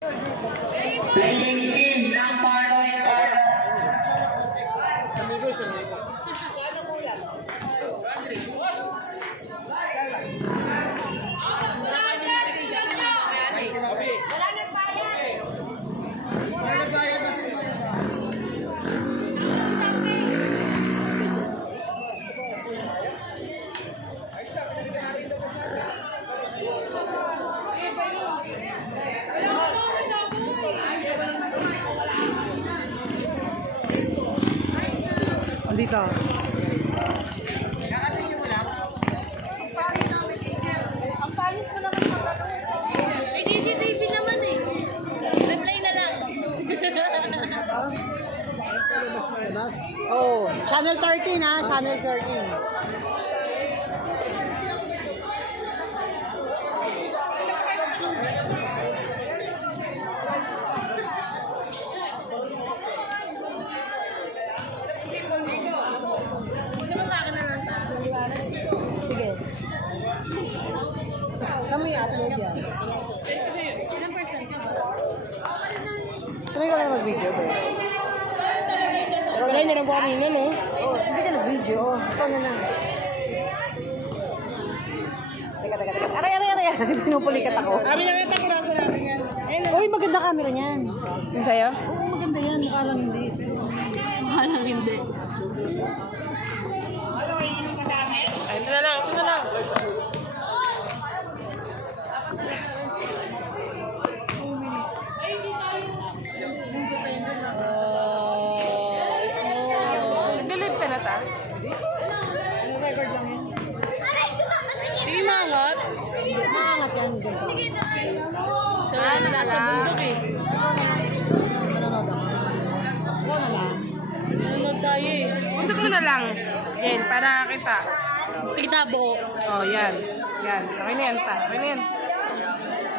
Playing ng Panoy Corner. Dito. Ang pangit mo naman may CCTV naman eh. Reply na lang. Oh, Channel 13 ha, Channel 13. Sama sa akin na lang ta. Sige. Saan mo i-upload yan? Ilang person ka ba? Saan ka na mag-video ba? Wala, nilang po kanina, no? Oh, hindi ka na-video. Oh, ito na lang. Teka. Aray. Pinupulikat ako. Kami lang yung takuraso natin yan. Ayun, Uy, maganda camera niyan. yung sa'yo? Oo, maganda yan. Mukha lang hindi. Parang hindi. Ito na lang. Nag-delete ka na ta? Record lang yan. Hindi maangat. Maangat yan. Ganito. Nasa bundok eh. Manonood ako. Ikaw na lang. Nanonood tayo eh. Usap mo na lang. Yan, para kita. Kita buo. Oh, yan. Yan. Okay na yan, ta. Okay na yan.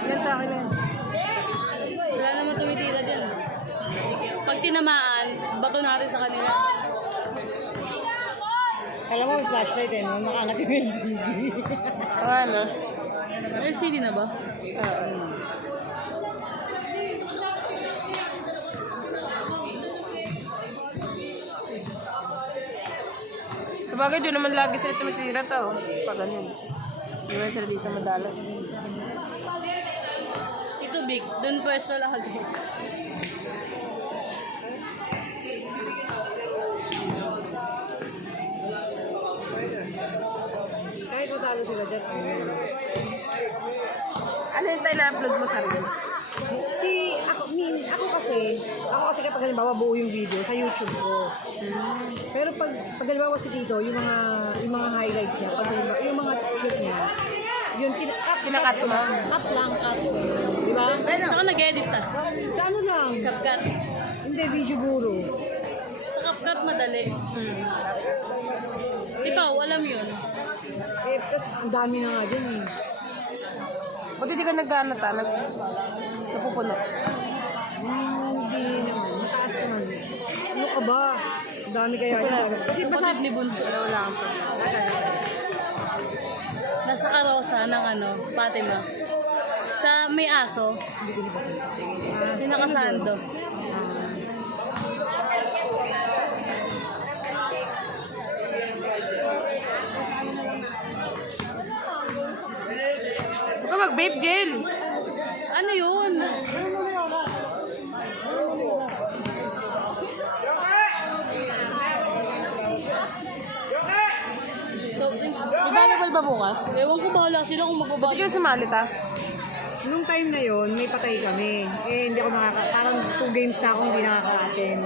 Yan, ta. Okay na yan. Wala naman tumitira dyan. Pag tinamaan, bato natin sa kanila. Alam mo, may flashlight eh. No? Makaangat yung LCD. Ano? LCD na ba? Sabagay, doon naman lagi sila tumitira to. Pag ganyan. Hindi naman sila dito madalas. Ito big, doon pwesto lagi. Kahit matalo sila dyan. Ano yung tayo na-upload mo sa rin? Ako kasi kapag halimbawa buo yung video sa YouTube ko. Pero pag halimbawa si Tito, yung mga highlights niya, pag halimbawa, yung mga shoot niya, yun, Kinakat mo? cut lang. Di ba? Saka nag-edit ta. Sa ano lang? CapCut. Hindi, video guru. Sa CapCut madali. Si Pao, alam yun. Eh, tapos ang dami na nga dyan eh. Buti di ka nag-ano ta? Napupuno. Hindi naman, mataas naman. Ano ka ba? Ang dami kaya yan. Kasi basta, Kapatid ni Bunso. Wala kang pa. Nasa karosa ng Fatima. Sa may aso. Yung nakasando. Huwag ka mag-vape, Jill. Ano yun? So, May volleyball ba bukas? ewan ko bahala sila kung Buti magbabalik. ka sumali ta. nung time na yon may patay kami. Eh, hindi ako parang 2 games na ako hindi nakaka-attend.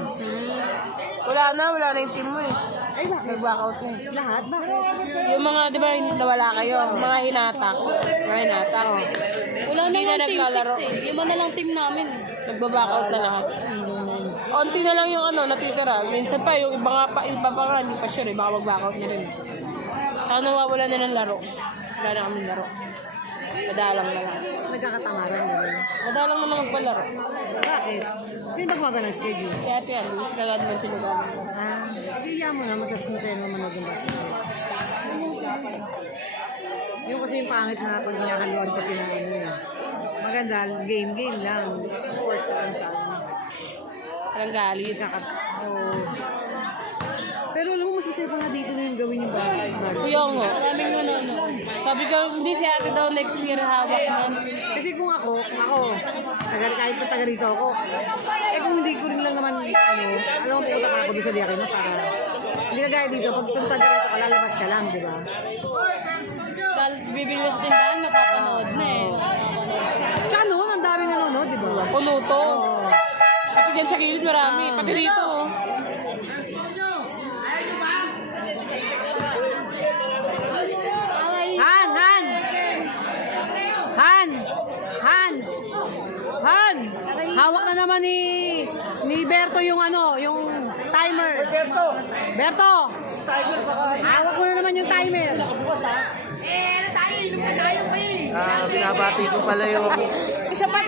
Wala na yung team mo eh. Ay, bakit? Nag-walkout na. Lahat? Bakit? Yung mga, di ba, nawala kayo? Mga hinatak. Wala na Hindi na lang team naglalaro. 6 eh. Iba na lang team namin. Nagbabakout na lahat. Onti na lang yung natitira. Minsan pa, yung iba pa nga, hindi pa sure eh. Baka mag-backout na rin. Saka nawawala na ng laro. Wala na kami laro. Madalang na lang. Nagkakatangaran na rin. Madalang na lang magpalaro. Bakit? Sino magmaga ng schedule? Kaya ito yan, hindi kagad man tinagamit. Ah, iya mo na, masasaya mo manood ng basketball. Yung kasi yung pangit na pag ginakaluan kasi na ano eh. maganda, game lang. Sport lang sa ano. Walang galit. Oo. Pero alam mo, mas masaya pa nga dito na yung gawin yung basketball. Kuya nga. Maraming nanonood. Sabi ko, hindi si ate daw next year hawak nun. Kasi kung ako, kahit na taga rito ako, kung hindi ko rin lang naman, alam mo, pupunta pa ako doon sa Diakino para, hindi ka gaya dito, pag punta dito ka, lalabas ka lang, di ba? Dahil bibili na sa tindahan, mapapanood na eh. Tsaka noon, ang daming nanonood, di ba? Puno to. Oo. Pati dyan sa gilid marami. Pati dito. Oh. Han! Hawak na naman ni Berto yung yung timer. Berto! Hawak mo na naman yung timer. Binabati ko pala yung Isa pa.